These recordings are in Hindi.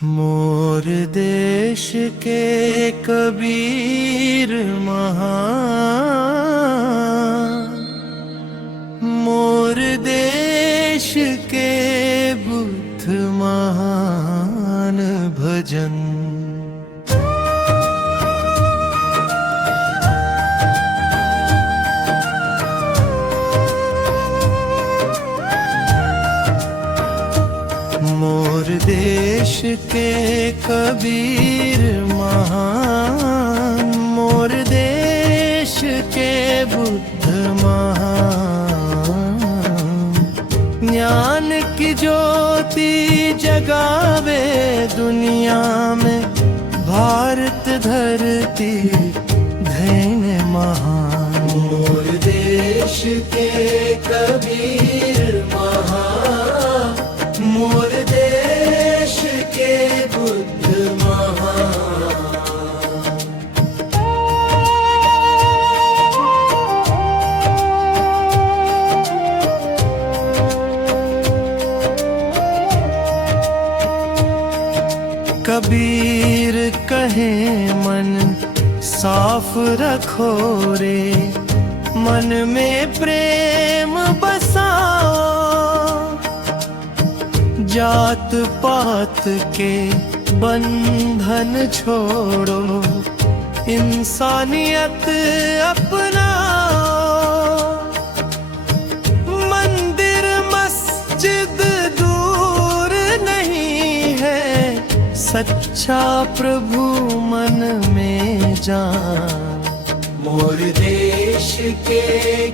मोर देश के कबीर महान, मोर देश के बुद्ध महान भजन। मोर देश के कबीर महान, मोर देश के बुद्ध महान। ज्ञान की ज्योति जगावे दुनिया में, भारत धरती धन्य महान। मोर देश के कबीर महान, मोर देश के बुद्ध महान। कबीर कहे मन साफ रखो रे, मन में प्रेम बसाओ। जात पात के बंधन छोड़ो, इंसानियत अपनाओ। मंदिर मस्जिद दूर नहीं है, सच्चा प्रभु मन में जान। मोर देश के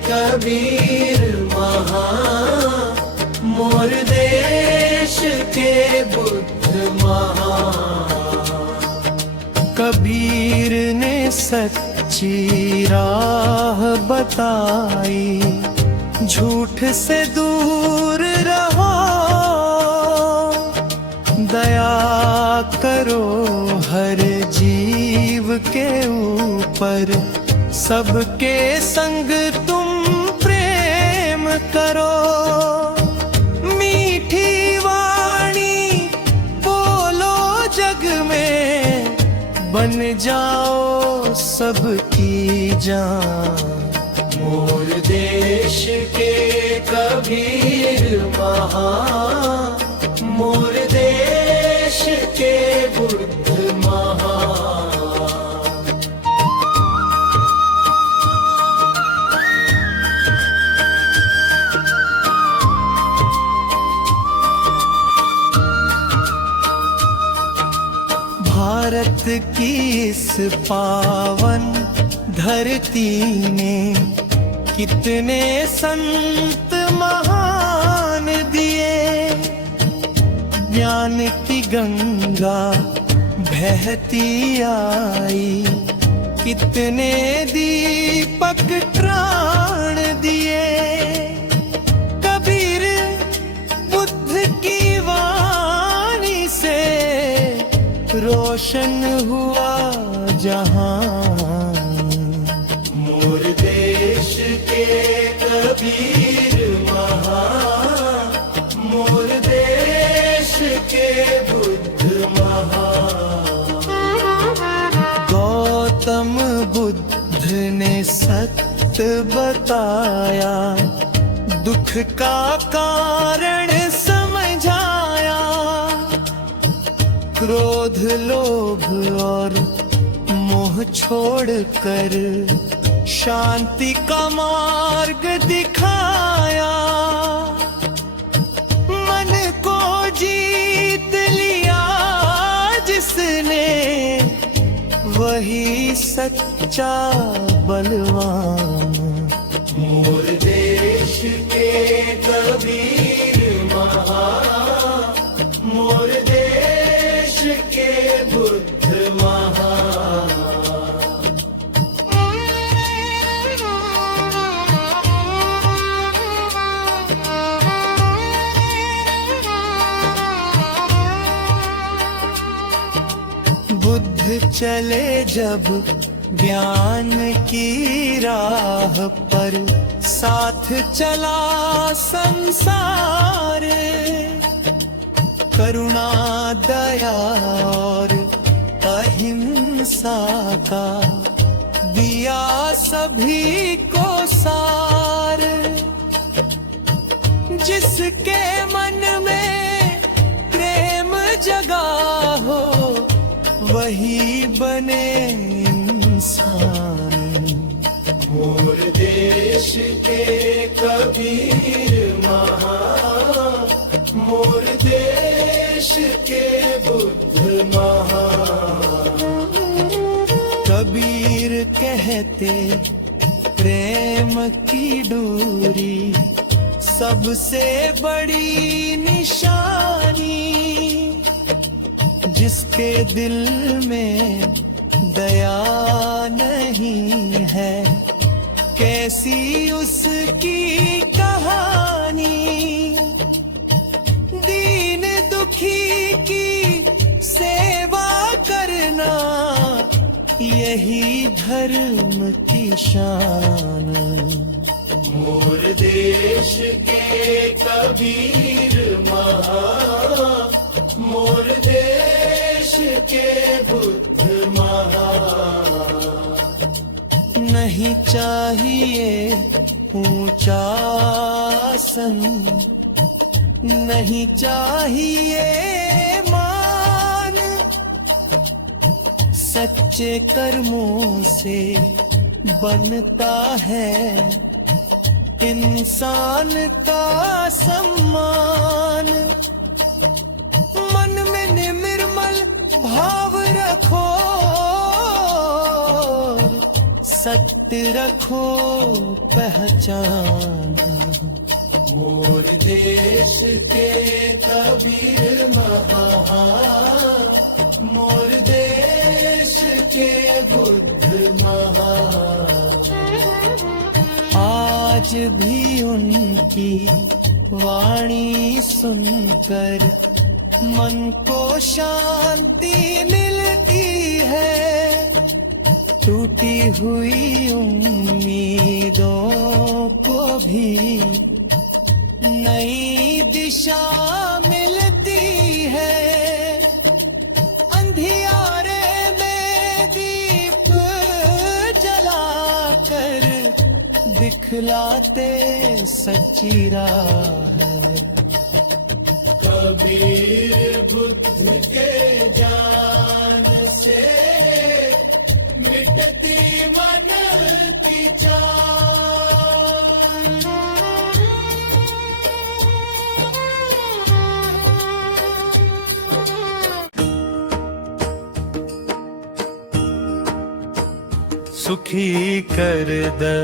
कबीर महान, मोर देश के बुद्ध महान। कबीर ने सच्ची राह बताई, झूठ से दूर रहो। दया करो हर जीव के ऊपर, सबके संग तुम प्रेम करो। बन जाओ सबकी जान। मोर देश के कबीर महान, मोर देश के बुद्ध महान। भारत की इस पावन धरती ने कितने संत महान दिए। ज्ञान की गंगा बहती आई, कितने दीपक प्राण दिए। कबीर बुद्ध की वाणी से रोशन हुआ जहां। मोर देश के कबीर महान, मोर देश के बुद्ध महान। गौतम बुद्ध ने सत्य बताया, दुख का कारण समझाया। क्रोध लोभ और मोह छोड़कर शांति का मार्ग दिखाया। मन को जीत लिया जिसने, वही सच्चा बलवान। मोर देश के कबीर महान, मोर देश के बुद्ध महान। बुद्ध चले जब ज्ञान की राह पर, साथ चला संसार। करुणा दया और अहिंसा का दिया सभी को सार। जिसके मन में प्रेम जगा हो वही बने इंसान। मोर देश के कबीर महा, मोर देश के बुद्ध महा। कबीर कहते प्रेम की डोरी सबसे बड़ी निशानी। जिसके दिल में दया नहीं है कैसी उसकी कहानी। दीन दुखी की सेवा करना यही धर्म की शान। मोर देश के कबीर महा, मोर देश के बुद्ध महा। नहीं चाहिए ऊंचा आसन, नहीं चाहिए मान। सच्चे कर्मों से बनता है इंसान का सम्मान। मन में निर्मल भाव रखो, सत्य रखो पहचान। मोर देश के कबीर महा, मोर देश के बुद्ध महा। आज भी उनकी वाणी सुनकर मन को शांति मिलती है। टूटी हुई उम्मीदों को भी नई दिशा मिलती है। अंधियारे में दीप जलाकर दिखलाते सच्ची राह। कबीर बुद्ध के ज्ञान से मिटती मन की चाह। सुखी कर दे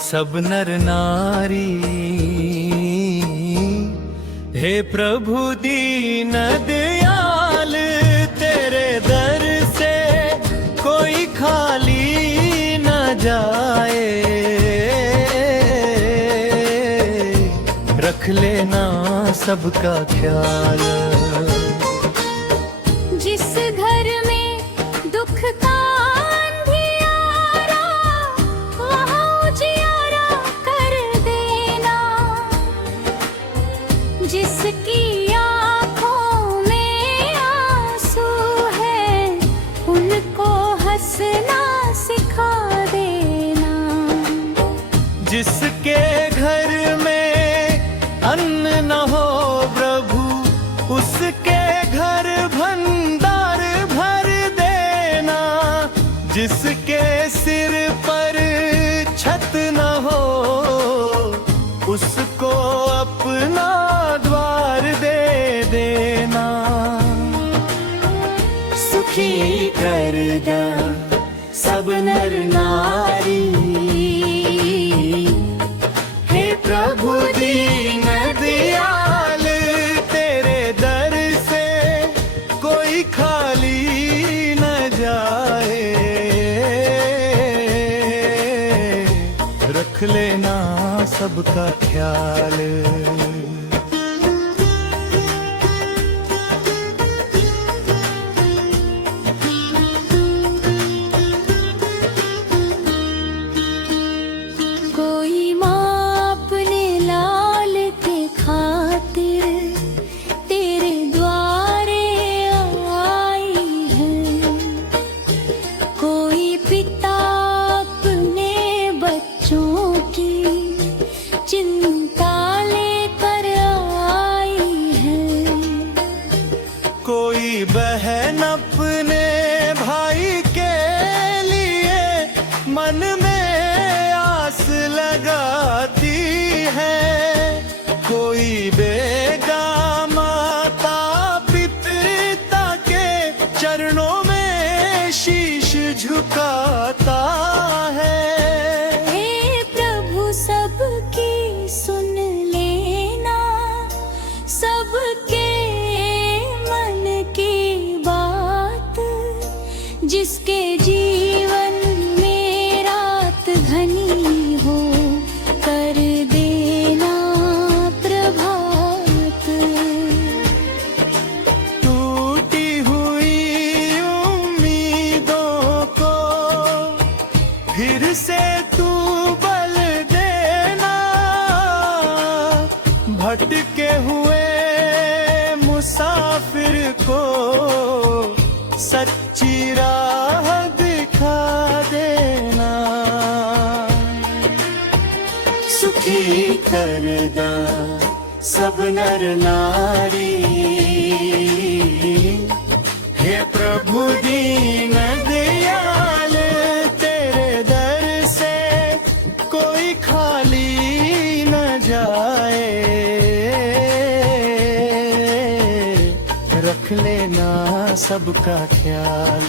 सब नर नारी, हे प्रभु दीन दयाल। तेरे दर से कोई खाली न जाए, रख लेना सबका ख्याल। जिस घर में दुख का अंधियारा, वहाँ उजियारा कर देना। जिसकी आँखों में आंसू है उनको हंसना सिखा देना। जिसके घर में अन्न न हो प्रभु उसके घर भंडार भर देना। जिसके सिर पर छत न हो उसको अपना द्वार दे देना। सुखी कर दे सब नर नारी, हे प्रभु दीन दयाल। तेरे दर से कोई खाली न जाए, रख लेना सबका ख्याल। कोई माँ अपने लाल के खातिर तेरे कोई बहन अपने भाई के लिए मन में आस लगाती है, कोई बेटा माता पिता के चरणों में शीश झुकाता है। हे प्रभु सबकी सुन लेना, सबके मन की बात, जिसके जीवन में रात घनी हो कर देना प्रभात। टूटी हुई उम्मीदों को फिर से तू बल देना, भटके हुए मुसाफिर को सच्ची राह दिखा देना। सुखी कर दा सब नर नारी, हे प्रभु दीन दयाल तेरे दर से कोई खाली न जाए, रख लेना सबका ख्याल।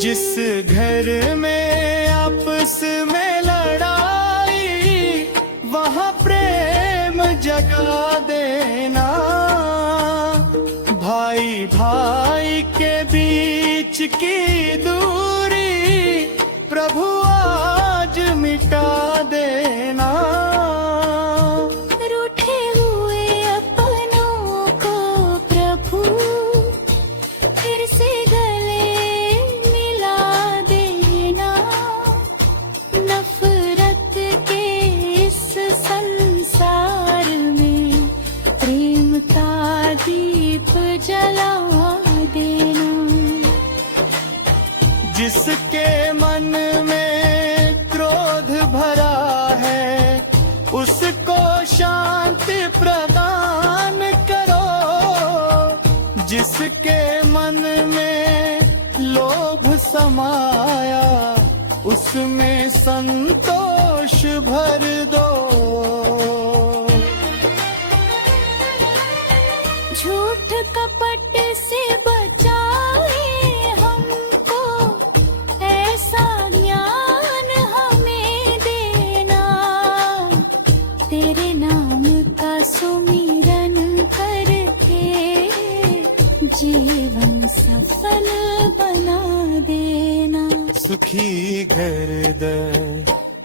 जिस घर में आपस में लड़ाई, वहाँ प्रेम जगा देना। भाई भाई के बीच की दूरी प्रभु आज मिटा देना। रूठे हुए अपनों को प्रभु फिर से गले मिला देना। नफरत के इस संसार में प्रेम का दीप जला देना। जिसके मन में क्रोध भरा है, उसको शांति प्रदान करो। जिसके मन में लोभ समाया, उसमें संतोष भर दो। झूठ कपट से बचाए हमको, ऐसा ज्ञान हमें देना। तेरे नाम का सुमिरन करके जीवन सफल बना देना। सुखी घर द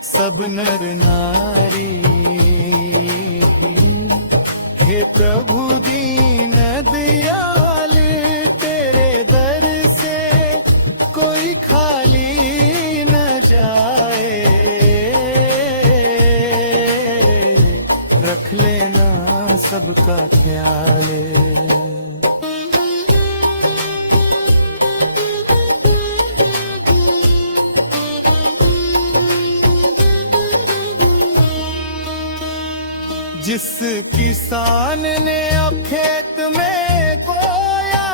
सब नर नारी, हे प्रभु दीन दयाल तेरे दर से कोई खाली न जाए, रख लेना सबका ख्याल। जिस किसान ने अब खेत में बोया,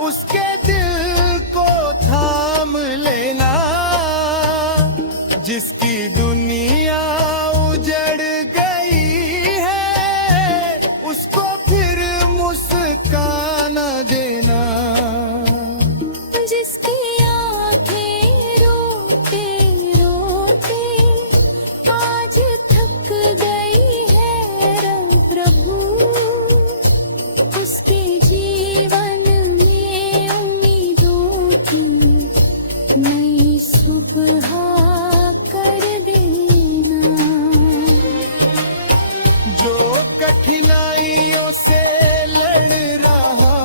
उसके दिल को थाम लेना। जिसकी दुनिया उजड़ गई है, उसको फिर मुस्कान देना। जिसकी आंखें रोते रोते आज थक गई है प्रभु, उसके जीवन में उम्मीदों की नई सुबह कर देना। जो कठिनाइयों से लड़ रहा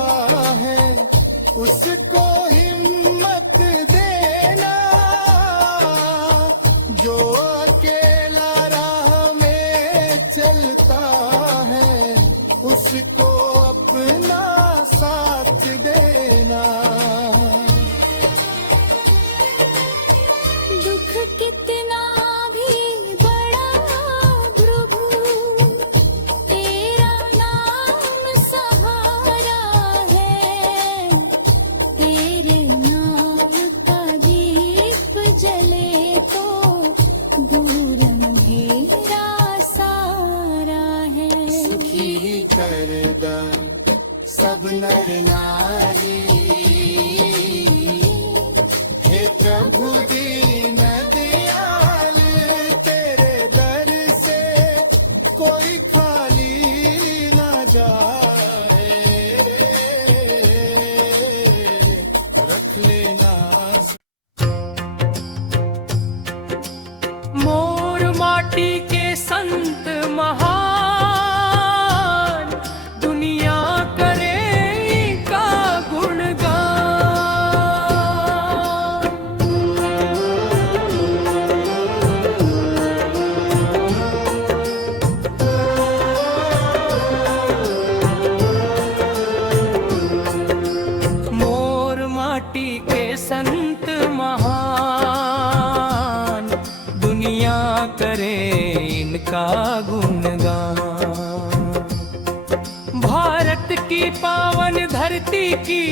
है, उसको हिम्मत देना। जो अकेला राह में चलता है, उसको अपना साथ देना। सब नर नारी। हे प्रभु दीन दयाल, तेरे दर से कोई खाली ना जाए, रख लेना। मोर माटी के संत महान, दुनिया करे का गुणगान। मोर माटी के संत महान, दुनिया करे इनका गुणगान। भारत की पावन धरती की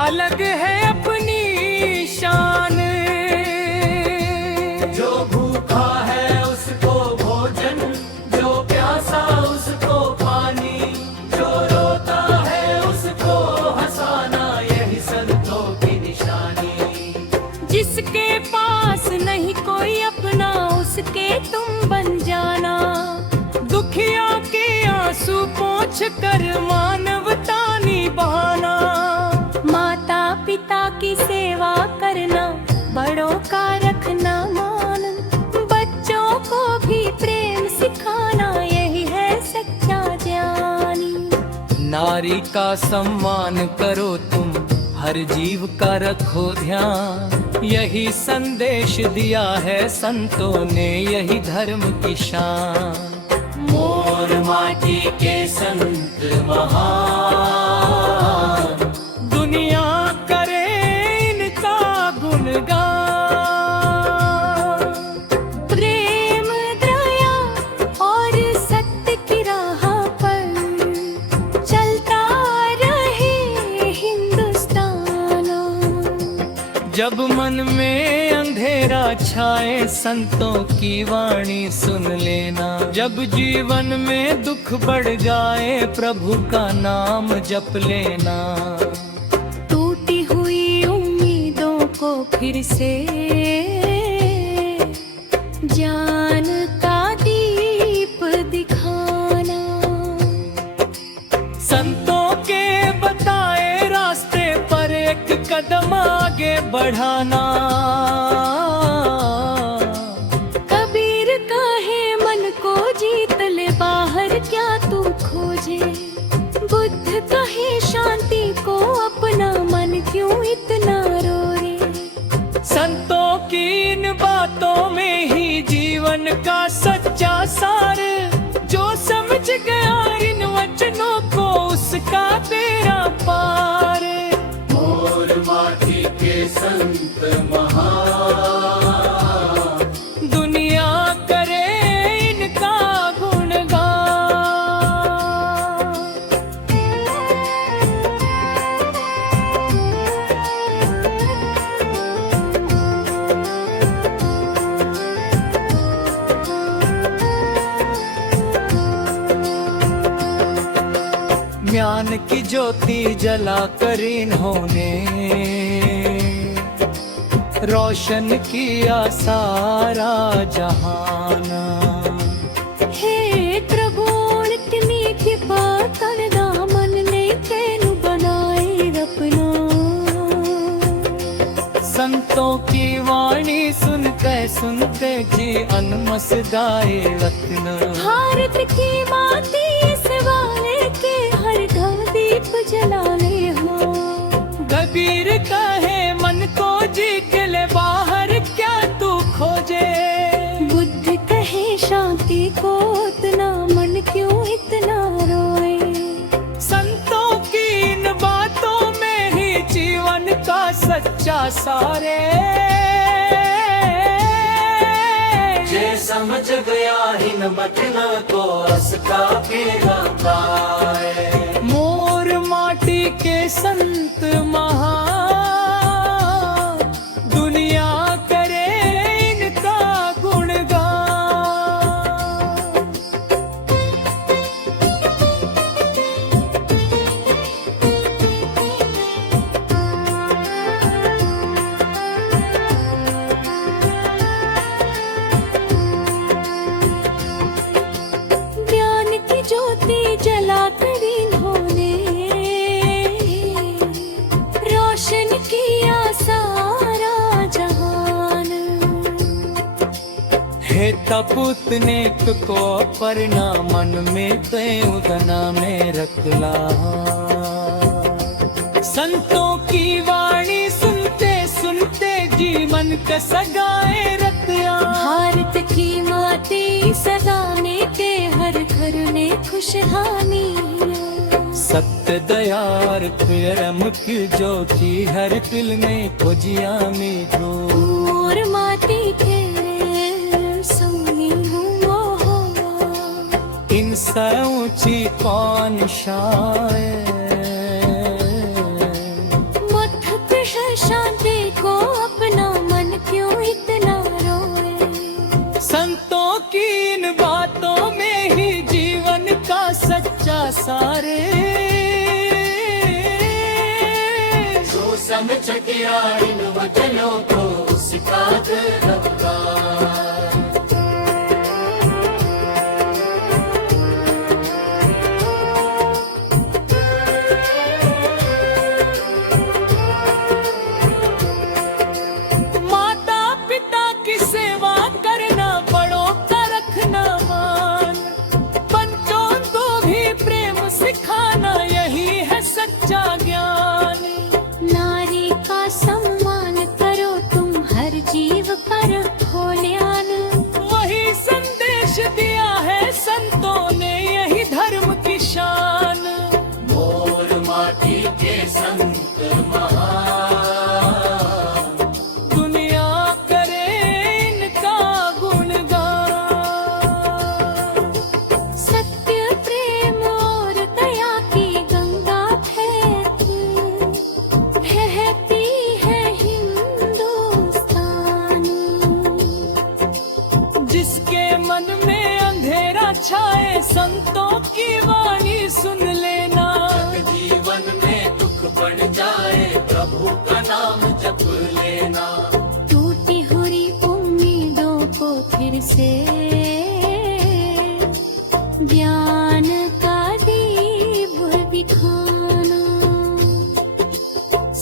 अलग है अपनी शान। जो भूखा है उसको भोजन, जो प्यासा उसको पानी, जो रोता है उसको हंसाना, यही संतों की निशानी। जिसके पास नहीं कोई अपना, उसके तुम बन जाना। दुखिया के आंसू पोंछ कर मानवता निभाना। माता पिता की सेवा करना, बड़ों का रखना मान। बच्चों को भी प्रेम सिखाना, यही है सच्चा ज्ञानी। नारी का सम्मान करो तुम, हर जीव का रखो ध्यान। यही संदेश दिया है संतों ने, यही धर्म की शान। मोर माटी के संत महान, दुनिया करे इनका गुणगान। प्रेम दया और सत्य की राह पर चलता रहे हिंदुस्तान। जब मन में अंधेरा छाए, संतों की वाणी सुन लेना। जब जीवन में दुख बढ़ जाए, प्रभु का नाम जप लेना। टूटी हुई उम्मीदों को फिर से ज्ञान का दीप दिखाना। संतों के बताए रास्ते पर एक कदम आगे बढ़ाना। कबीर कहे मन को जीत ले, बाहर क्या तू खोजे। बुद्ध कहे शांति को अपना, मन क्यों इतना रोए। संतों की इन बातों में ही जीवन का सच्चा सार। जो समझ गया इन वचनों को, उसका बेड़ा पार। मोर माटी के संत महान, दुनिया करे इनका गुणगान। ज्ञान की ज्योति जला कर इन्होंने रोशन किया सारा जहाना। हे प्रभु इतनी कृपा करना, मन ने तेनु बनाए अपना। संतों की वाणी सुनते जीवन मसदाए वतन। भारत की माटी इस वाले के हर घम दीप जलाने हो। कबीर कहे मन को जीत ले, बाहर क्या तू खोजे। बुद्ध कहे शांति को उतना, मन क्यों इतना रोए। संतों की इन बातों में ही जीवन का सच्चा सारे। जे समझ गया इन बचनों को, उसका बेड़ा पाए। मोर माटी के संत महान, दुनिया करे इनका गुणगान। हे तपुत नेक को परना मन में ते उदना में रखला। संतों की वाणी सुनते सुनते जीवन का सगाए रतिया। भारत की माटी सगाने के हर घर में खुशहाली। सत्य दयार प्रेम की ज्योति हर दिल में खोजिया में जो। और माटी के सोनी हूँ हो। इनसे ऊंची कौन शायर। मथक है शांति को अपना मन क्यों इतना रोए। संतों की इन बातों में ही जीवन का सच्चा सारे। जो समझ गया इन वचनों को उसका रफ्तार। माता पिता की सेवा करना बड़ों का रखना मान। बच्चों को भी प्रेम सिखाना यही है सच्चा ज्ञान। नारी का सम्मान करो तुम हर जीव पर रखो ध्यान। वही संदेश दिया है संतों ने यही धर्म की शान। मोर माटी के संत महान दुनिया करे इनका गुणगान। सत्य प्रेम और दया की गंगा बहती है हिंदुस्तान। जिसके मन में अंधेरा छाए संतों की वाणी सुन लेना। जीवन में दुख बढ़ जाए प्रभु का नाम जप लेना। टूटी हुई उम्मीदों को फिर से ज्ञान का दीप दिखाना।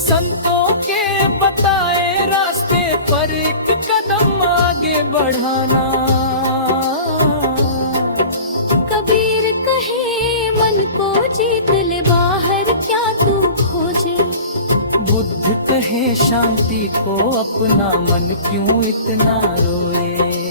संतों के बताए रास्ते पर एक कदम आगे बढ़ाना। कबीर कहे मन को जीत ले बाहर क्या तू खोजे। बुद्ध कहे शांति को अपना मन क्यों इतना रोए।